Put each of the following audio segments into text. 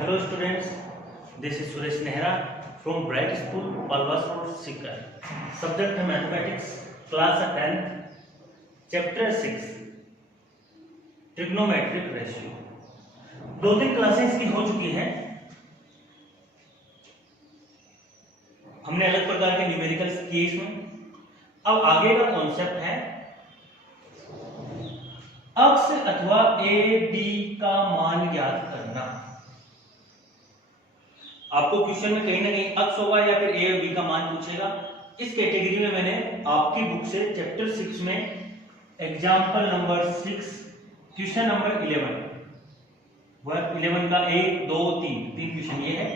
Hello students, this is Suresh Nehra from Bright School, Palwas Road, Sikar. Subject है Mathematics, Class 10th, Chapter 6, Trigonometric Ratio. 2-3 classes की हो चुकी हैं. हमने अलग प्रकार के न्यूमेरिकल्स किए इसमें. अब आगे का कॉन्सेप्ट है अक्ष अथवा ए बी का मान ज्ञात करना. आपको क्वेश्चन में कहीं ना कहीं अक्ष होगा या फिर ए और बी का मान पूछेगा. इस कैटेगरी में मैंने आपकी बुक से चैप्टर 6 में एग्जाम्पल नंबर 6 क्वेश्चन नंबर 11 का 1 2 3 क्वेश्चन ये है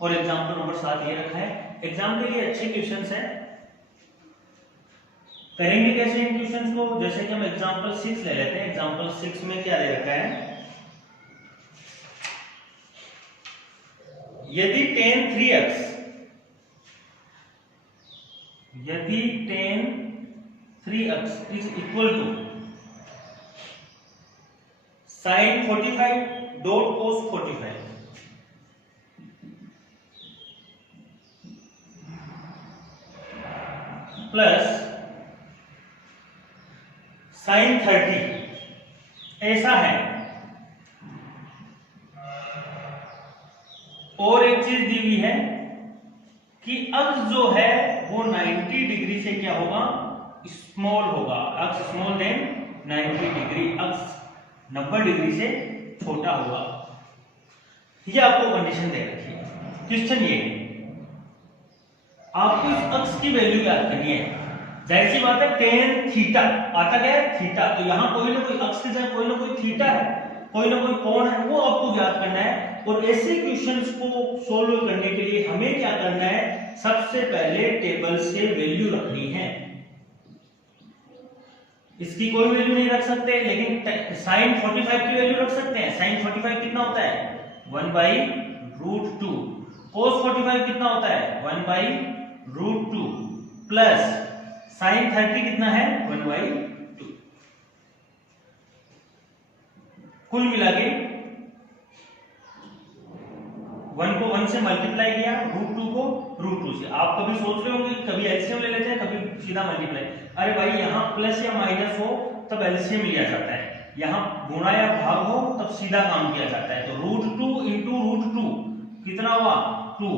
और एग्जाम्पल नंबर 7 ये रखा है. एग्जाम के लिए अच्छे क्वेश्चंस हैं. करेंगे कैसे इन क्वेश्चंस को? जैसे कि हम एग्जाम्पल 6 ले लेते हैं. एग्जाम्पल 6 में क्या दे रखा है? यदि tan 3x is equal to sin 45 dot cos 45 plus sin 30 ऐसा है. और एक चीज दी हुई है कि अक्ष जो है वो 90 डिग्री से क्या होगा? स्मॉल होगा. अक्ष स्मॉल देन 90 डिग्री. अक्ष 90 डिग्री से छोटा होगा. ये आपको कंडीशन दे रखी है. क्वेश्चन ये आपको इस अक्ष की वैल्यू याद करनी है. जाहिर सी बात है tan थीटा आता क्या है? थीटा. तो यहां कोई ना कोई अक्ष के साथ कोई ना कोई थीटा है, कोई ना कोई कोण है, वो आपको याद करना है. और ऐसे क्वेश्चंस को सोल्व करने के लिए हमें क्या करना है? सबसे पहले टेबल से वैल्यू रखनी है. इसकी कोई वैल्यू नहीं रख सकते, लेकिन sin 45 की वैल्यू रख सकते हैं. sin 45 कितना होता है? 1/√2. cos 45 कितना होता है? 1/√2 प्लस sin 30 कितना है? 1/2. कुल मिला के 1 को 1 से मल्टीप्लाई किया, √2 को √2 से. आप कभी सोच रहे होंगे कभी एलसीएम ले लेते हैं, कभी सीधा मल्टीप्लाई. अरे भाई यहाँ प्लस या माइनस हो तब एलसीएम लिया जाता है, यहाँ गुणा या भाग हो तब सीधा काम किया जाता है. तो √2 इंटू √2 कितना हुआ? 2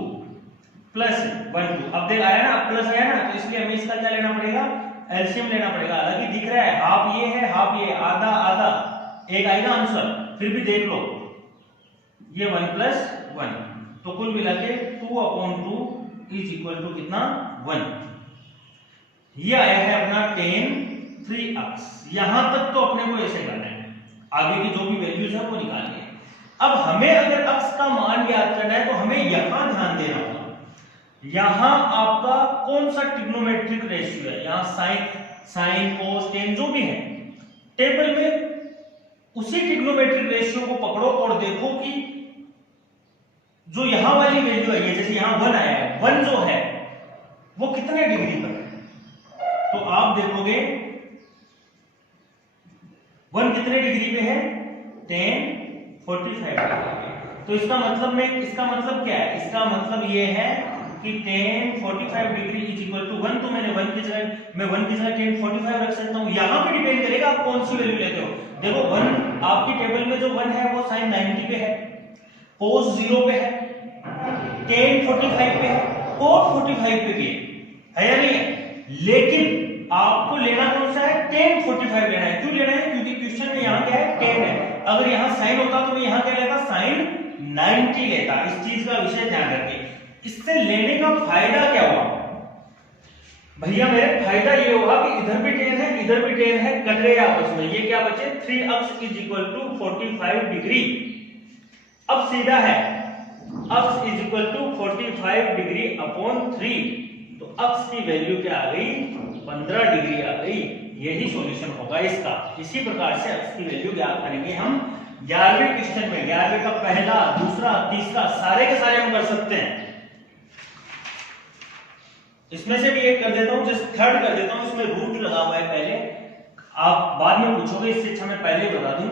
प्लस 1 2. अब देख आया ना, प्लस आया ना, तो इसलिए हमें इसका क्या लेना पड़ेगा? एलसीएम लेना पड़ेगा. हालांकि दिख रहा है हाफ ये है हाफ ये, आधा आधा एक आएगा आंसर. फिर भी देख लो ये 1 प्लस 1, तो कुल मिला के 2/2 इज इक्वल टू कितना? 1. ये आया है अपना tan 3x. यहां तक तो अपने को ऐसे करना है, आगे की जो भी वैल्यूज है वो निकालनी है. अब हमें अगर x का मान ज्ञात करना है तो हमें यहां ध्यान देना होगा. यहां आपका कौन सा ट्रिग्नोमेट्रिक रेशियो है? यहां sin cos tan जो भी है टेबल में, उसी ट्रिग्नोमेट्रिक रेशियो को पकड़ो और देखो कि जो यहां वाली वैल्यू आई है, जैसे यहां 1 आया है, 1 जो है वो कितने डिग्री पर है? तो आप देखोगे 1 कितने डिग्री पे है? tan 45 degree. तो इसका मतलब क्या है? इसका मतलब ये है कि tan 45 degree is equal to 1. तो मैं 1 की जगह tan 45 रख सकता हूं. यहां पे डिपेंड करेगा आप कौन सी वैल्यू लेते हो. देखो 1 आपकी टेबल में जो 1 है वो sin 90 पे है, cos 0 पे है, tan 45 पे है, cos 45 पे भी है या नहीं है? लेकिन आपको लेना कौन सा है? tan 45 लेना है. क्यों लेना है? क्योंकि क्वेश्चन में यहां क्या है? tan है. अगर यहां sin होता तो मैं यहां क्या लेता? sin 90 लेता. इस चीज का विषय ध्यान रखिए. इससे लेने का फायदा क्या हुआ भैया? मेरे फायदा ये होगा कि इधर भी tan है इधर भी tan है, कट गए आपस में. ये क्या बचे? 3x is equal to 45 degree. अब सीधा है x is equal to 45 degree upon 3. तो x की वैल्यू क्या आ गई? 15 डिग्री आ गई. यही सॉल्यूशन होगा इसका. इसी प्रकार से x की वैल्यू ज्ञात करेंगे हम 11वें क्वेश्चन में. 11वें का पहला, दूसरा, तीसरा सारे के सारे हम कर सकते हैं. इसमें से भी एक कर देता हूं, जैसे थर्ड कर देता हूं. इसमें रूट लगा हुआ है पहले, आप बाद में पूछोगे, इससे अच्छा मैं पहले बता दूं.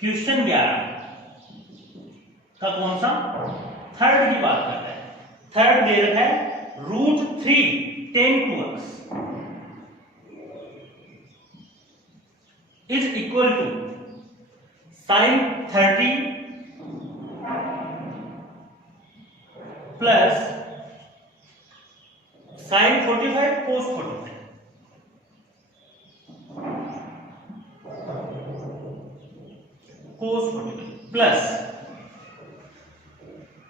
क्वेश्चन 11 का कौन सा, थर्ड की बात करता है। थर्ड दे रखा है √3 tan 2x is equal to sin 30 plus sin 45 cos 45 plus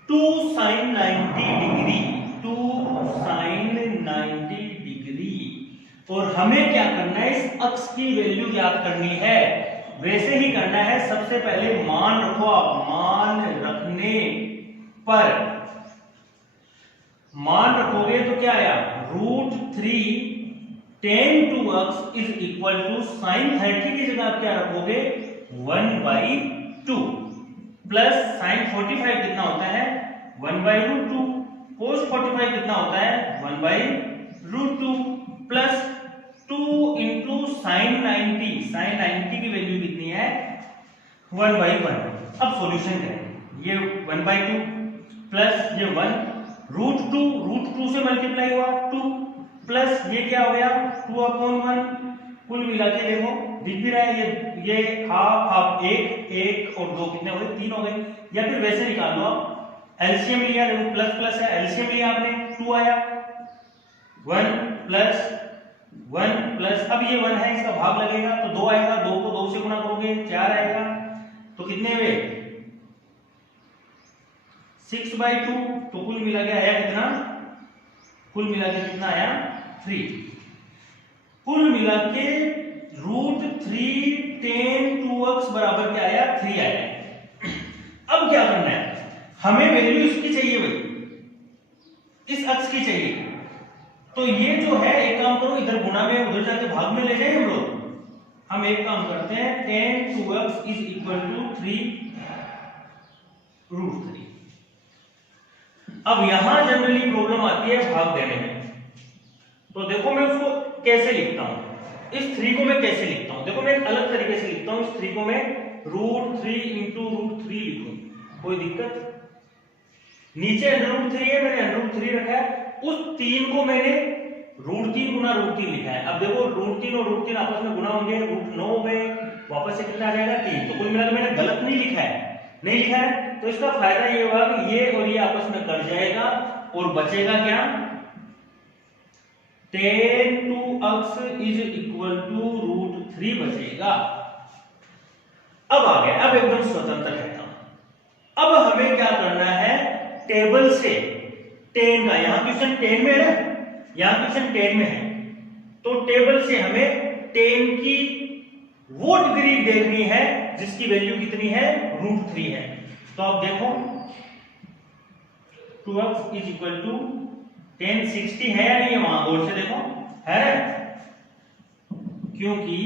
2 sin 90 degree, 2 sin 90 degree. और हमें क्या करना है, इस अक्ष की वैल्यू ज्ञात करनी है। वैसे ही करना है, सबसे पहले मान रखो आप, मान रखने पर मान रखोगे तो क्या आया, √3 tan 2x is equal to sin 30 की जगह आप क्या रखोगे 1/2 प्लस sin 45 कितना होता है 1/√2, cos 45 कितना होता है 1/√2 प्लस 2 इंटू sin 90, sin 90 की वैल्यू कितनी है 1/1। अब सॉल्यूशन करें, ये 1/2 प्लस ये 1 √2 से मल्टीप्लाई हुआ 2 प्लस ये क्या हो गया 2/1। कुल मिला के देखो दिख भी रहा है, ये हाफ हाफ, एक और 2 कितने हो गए 3 हो गए। या फिर वैसे निकाल लो आप, एलसीएम लिया, देखो प्लस प्लस है, एलसीएम लिया आपने 2 आया, 1 प्लस 1 प्लस, अब ये 1 है इसका भाग लगेगा तो 2 आएगा, 2 को 2 से गुणा करोगे 4 आएगा, तो कितने हुए 6/2। तो कुल मिला के आया कितना, कुल मिला के कितना आया 3। कुल मिला के √3 tan 2x बराबर क्या आया 3 आया। अब क्या करना है, हमें वैल्यू इसकी चाहिए भाई, इस अक्ष की चाहिए। तो ये जो है एक काम करो, इधर गुणा में उधर जाके भाग में ले जाए हम लोग। हम एक काम करते हैं, tan 2x is equal to 3 √3। अब यहां जनरली प्रॉब्लम आती है भाग देने में, तो देखो मैं उसको कैसे लिखता हूं, इस 3 को मैं कैसे लिखता हूं, देखो मैं एक अलग तरीके से लिखता हूं। इस 3 को मैं √3 इंटू √3 लिखूं, कोई दिक्कत, नीचे √3 है, मैंने √3 रखा है, उस 3 को मैंने √3 गुना √3 लिखा है। अब देखो √3 और √3 आपस में गुना होंगे, √9 हो गए, वापस से कितना आ जाएगा 3। तो कुल मिलाकर मैंने गलत नहीं लिखा है, नहीं लिखा है, तो इसका फायदा ये होगा कि ये और ये आपस में कट जाएगा और बचेगा क्या, tan 2x is equal to √3 बचेगा। अब आ गया, अब एकदम स्वतंत्र रहता हूं। अब हमें क्या करना है, टेबल से tan का, यहां क्वेश्चन 10 में है, यहां क्वेश्चन 10 में है, तो टेबल से हमें tan की वो डिग्री देखनी है जिसकी वैल्यू कितनी है √3 है। तो आप देखो 2x is equal to tan 60 है या नहीं है, वहां गौर से देखो है, क्योंकि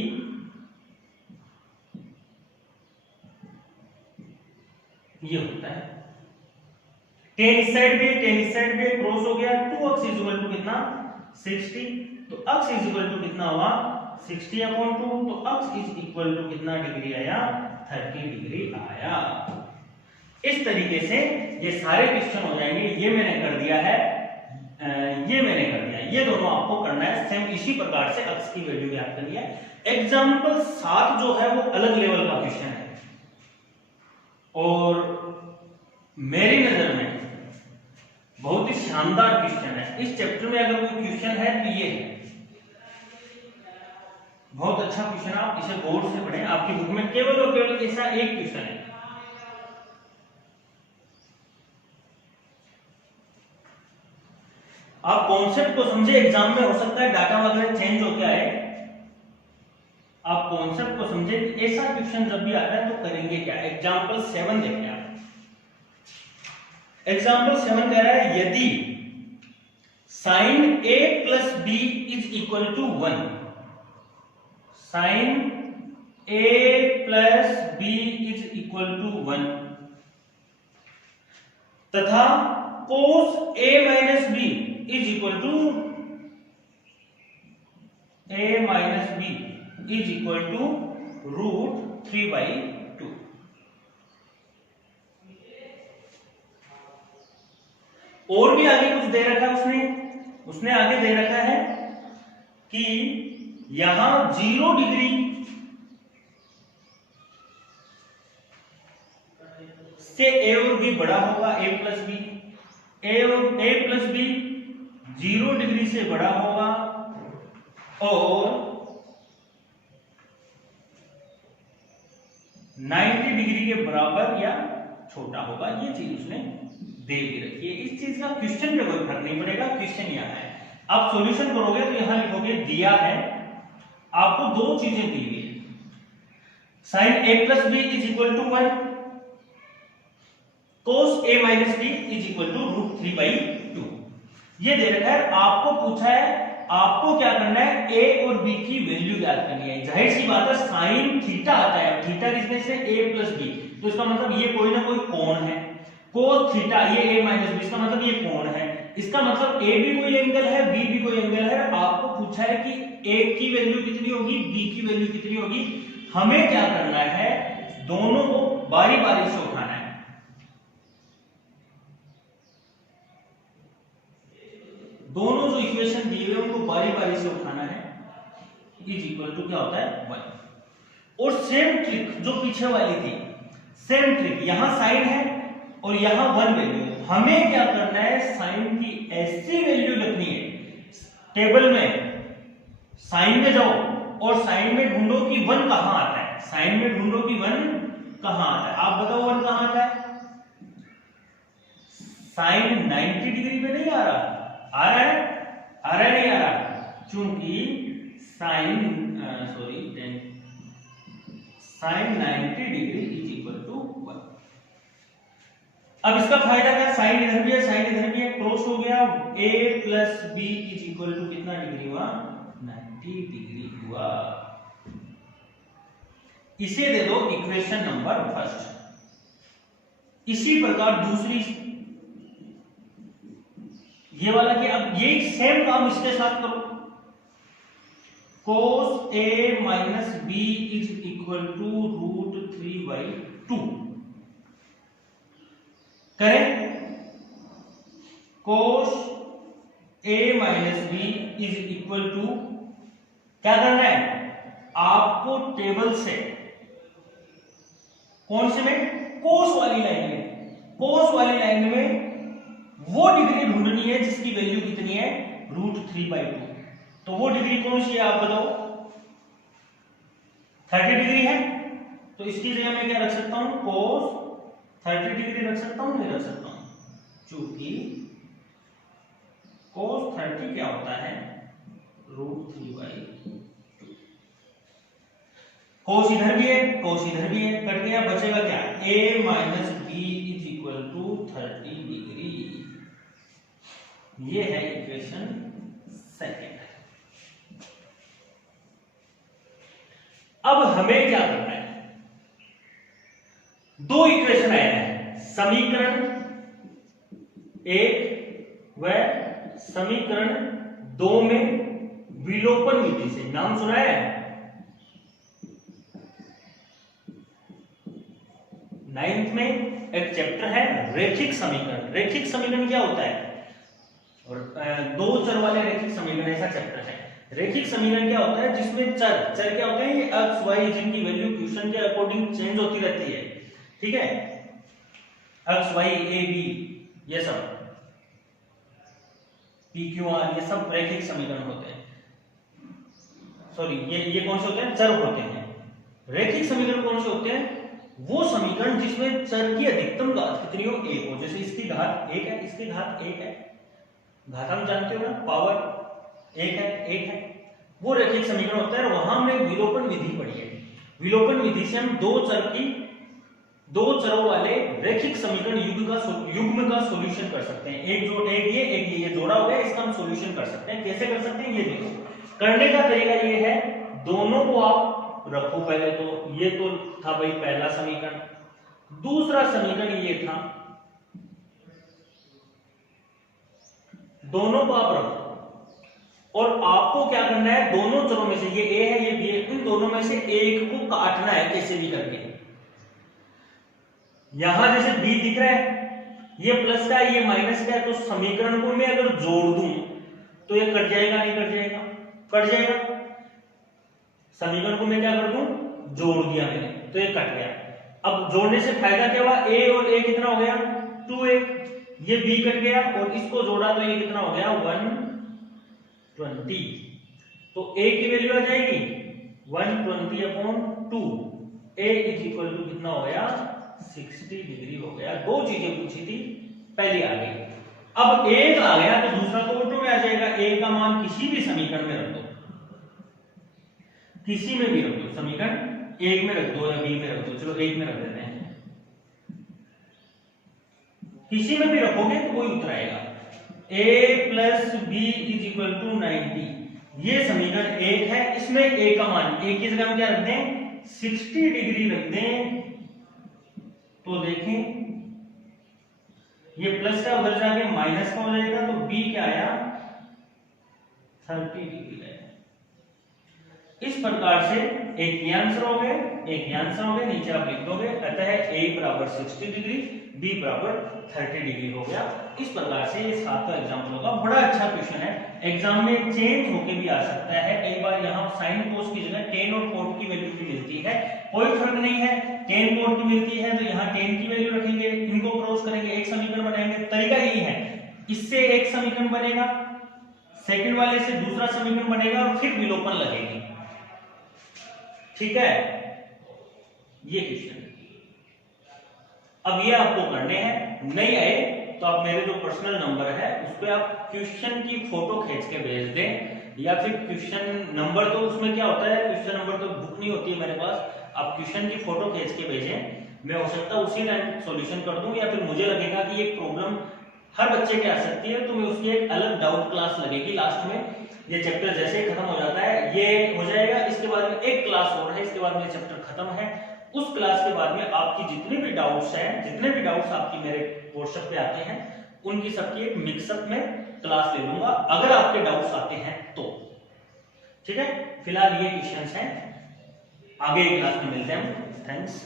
ये होता है tan इस साइड पे, tan इस साइड पे क्रॉस हो गया, 2x इज इक्वल टू कितना 60, तो x इज इक्वल टू कितना हुआ 60/2, तो x इज इक्वल टू कितना डिग्री आया 30 डिग्री आया। इस तरीके से ये सारे क्वेश्चन हो जाएंगे। ये मैंने कर दिया है, ये मैंने कर दिया, ये दोनों आपको करना है सेम इसी प्रकार से अक्ष की वैल्यू ज्ञात करनी है। एग्जाम्पल 7 जो है वो अलग लेवल का क्वेश्चन है और मेरी नजर में बहुत ही शानदार क्वेश्चन है। इस चैप्टर में अगर कोई क्वेश्चन है तो ये है, बहुत अच्छा क्वेश्चन, आप इसे गौर से पढ़ें। आपकी बुक में केवल और केवल ऐसा एक क्वेश्चन है। आप कॉन्सेप्ट को समझे, एग्जाम में हो सकता है डाटा वगैरह चेंज हो क्या है, आप कॉन्सेप्ट को समझे। ऐसा क्वेश्चन जब भी आता है तो करेंगे क्या, एग्जाम्पल 7 देखिए आप। एग्जाम्पल 7 कह रहा है यदि sin a plus b is equal to 1, sin a plus b is equal to 1 तथा cos a minus b is equal to a minus b is equal to √3/2। और भी आगे कुछ दे रखा है उसने आगे दे रखा है कि यहां 0 डिग्री से ए और बी बड़ा होगा, ए प्लस बी 0 डिग्री से बड़ा होगा और 90 डिग्री के बराबर या छोटा होगा। ये चीज उसने दे भी रखी है। इस चीज का क्वेश्चन पे कोई फर्क नहीं पड़ेगा, क्वेश्चन यहाँ है। आप सॉल्यूशन करोगे तो यहां लिखोगे दिया है आपको दो चीजें दी हुई है, sine A plus B is equal to 1, cos A minus B is equal to √3/2। ये दे रखा है। आपको पूछा है आपको क्या करना है, ए और बी की वैल्यू याद करनी है। जाहिर सी बात है साइन थीटा आता है, थीटा किसमें से ए प्लस बी, तो इसका मतलब ये कोई ना कोई कोण है। कोस थीटा ये ए माइनस बी, इसका मतलब ये कोण है। इसका मतलब ए भी कोई एंगल है, बी भी कोई एंगल है। आपको पूछा है कि ए की वैल्यू कितनी होगी, बी की वैल्यू कितनी होगी। हमें क्या करना है, दोनों को बारी बारी से उठाना है। दोनों जो इक्वेशन दिए हुए उनको बारी बारी से उठाना है। इज इक्वल टू क्या होता है 1। और सेम ट्रिक जो पीछे वाली थी, सेम ट्रिक, यहां साइन है और यहां 1 वैल्यू। हमें क्या करना है, साइन की ऐसी वैल्यू रखनी है, टेबल में साइन में जाओ और साइन में ढूंढो कि 1 कहां आता है। साइन में ढूंढो कि 1 कहां आता है। आप बताओ 1 कहां आता है। साइन 90 डिग्री पे नहीं आ रहा, आ रहा है, नहीं आ रहा, क्योंकि sine 90 degree is equal to 1। अब इसका फायदा क्या, साइन इधर भी है, साइन इधर भी है, क्रॉस हो गया। a plus B is equal to कितना डिग्री हुआ, 90 डिग्री हुआ। इसे दे दो इक्वेशन नंबर 1। इसी प्रकार दूसरी ये वाला कि अब ये सेम काम इसके साथ करो। cos a minus B is equal to √3/2 करें। cos a minus B is equal to क्या करना है आपको, टेबल से, कौन से में, cos वाली लाइन में, cos वाली लाइन में वो डिग्री ढूंढनी है जिसकी वैल्यू कितनी है, √3/2। तो वो डिग्री कौन सी है आप बताओ, 30 डिग्री है। तो इसकी जगह मैं क्या रख सकता हूं, cos 30 डिग्री रख सकता हूं, नहीं रख सकता हूं, क्योंकि cos 30 क्या होता है, √3/2। cos इधर भी है, cos इधर भी है, कट गया, बचेगा क्या, a minus B is equal to 30 degree. ये है इक्वेशन 2। अब हमें क्या करना है, दो इक्वेशन आया है, समीकरण 1 व समीकरण 2 में विलोपन विधि से, नाम सुना है, 9th में एक चैप्टर है रेखिक समीकरण। रेखिक समीकरण क्या होता है, और दो चर वाले रेखिक समीकरण ऐसा चैप्टर है। रेखिक समीकरण क्या होता है, जिसमें चर क्या होते हैं, ये x y जिनकी वैल्यू क्वेश्चन के अकॉर्डिंग चेंज होती रहती है, ठीक है, x y a b ये सब p q r ये सब रेखिक समीकरण होते हैं। सॉरी ये कौन से होते हैं, चर होते हैं। रेखिक समीकरण कौन से होते हैं, वो समीकरण जिसमें चर की अधिकतम घात कितनी हो, 1 हो। जैसे इसकी घात 1 है, इसकी घात 1 है, घात हम जानते हो ना, पावर 1 है, वो रेखिक समीकरण होता है। वहां हमने विलोपन विधि पढ़ी है। विलोपन विधि से हम दो चरों वाले रेखिक समीकरण युग्म का सॉल्यूशन कर सकते हैं। एक ये जोड़ा हो गया, इसका हम सॉल्यूशन कर सकते हैं। कैसे कर सकते हैं, ये देखो। करने का तरीका ये है, दोनों को आप रखो पहले, तो ये तो था भाई पहला समीकरण, दूसरा समीकरण ये था, दोनों को आप रखो और आपको क्या करना है, दोनों चरों में से, ये a है ये b है, इन दोनों में से एक को काटना है कैसे भी करके। यहां जैसे b दिख रहा है, ये प्लस का है, ये माइनस का है, तो समीकरण को मैं अगर जोड़ दूं तो ये कट जाएगा, नहीं कट जाएगा? कट जाएगा। समीकरण को मैं क्या कर दूं, जोड़ दिया मैंने, तो ये कट गया। अब जोड़ने से फायदा क्या हुआ, a और a कितना हो गया, 2a, ये b कट गया और इसको जोड़ा तो ये कितना हो गया, 120। तो a की वैल्यू आ जाएगी 120/2, a इज इक्वल टू कितना हो गया, 60 डिग्री हो गया। दो चीजें पूछी थी, पहली आ गई। अब a का आ गया तो दूसरा तो ऑटो में आ जाएगा। a का मान किसी भी समीकरण में रख दो, किसी में भी रख दो, समीकरण एक में रख दो या बी में रख दो, चलो एक में रख देते हैं, किसी में भी रखोगे तो वही उत्तर आएगा। a plus B is equal to 90, ये समीकरण एक है, इसमें a का मान a की जगह में क्या रख दें, 60 डिग्री रख दें, तो देखें ये प्लस का उधर जाके माइनस का हो जाएगा, तो b क्या आया, 30 डिग्री आया। इस प्रकार से एक ये आंसर हो गए, एक ये आंसर हो गए, नीचे आप लिख दोगे, अतः a बराबर 60 डिग्री, b बराबर 30 डिग्री हो गया। इस प्रकार से ये 7वां एग्जाम्पल होगा। बड़ा अच्छा क्वेश्चन है, एग्जाम में चेंज होके भी आ सकता है। कई बार यहाँ साइन कोस की जगह टेन और कोट की वैल्यू भी मिलती है, कोई फर्क नहीं है, टेन कोट की मिलती है तो यहाँ टेन की वैल्यू रखेंगे, इनको क्रॉस करेंगे, एक समीकरण बनाएंगे। तरीका यही है, इससे एक समीकरण बनेगा, सेकंड वाले से दूसरा समीकरण बनेगा और फिर विलोपन लगेगी, ठीक है, ये क्वेश्चन। अब ये आपको करने हैं, नहीं आए तो आप मेरे जो पर्सनल नंबर है उस पे आप क्वेश्चन की फोटो खींच के भेज दें, या फिर क्वेश्चन नंबर, तो उसमें क्या होता है, क्वेश्चन नंबर तो बुक नहीं होती है मेरे पास, आप क्वेश्चन की फोटो खींच के भेजें, मैं हो सकता है उसी टाइम सॉल्यूशन कर दूं, या फिर मुझे लगेगा कि ये प्रॉब्लम हर बच्चे के आ सकती है तो मैं उसकी एक अलग डाउट क्लास लगेगी लास्ट में। ये चैप्टर जैसे ही खत्म हो जाता है ये हो जाएगा, इसके बाद में एक क्लास और है, इसके बाद में चैप्टर खत्म है। उस क्लास के बाद में आपकी जितने भी डाउट्स हैं, जितने भी डाउट्स आपकी मेरे व्हाट्सएप पे आते हैं, उनकी सबकी एक मिक्सअप में क्लास ले लूंगा, अगर आपके डाउट्स आते हैं तो, ठीक है। फिलहाल ये क्वेश्चंस हैं, आगे क्लास में मिलते हैं, थैंक्स।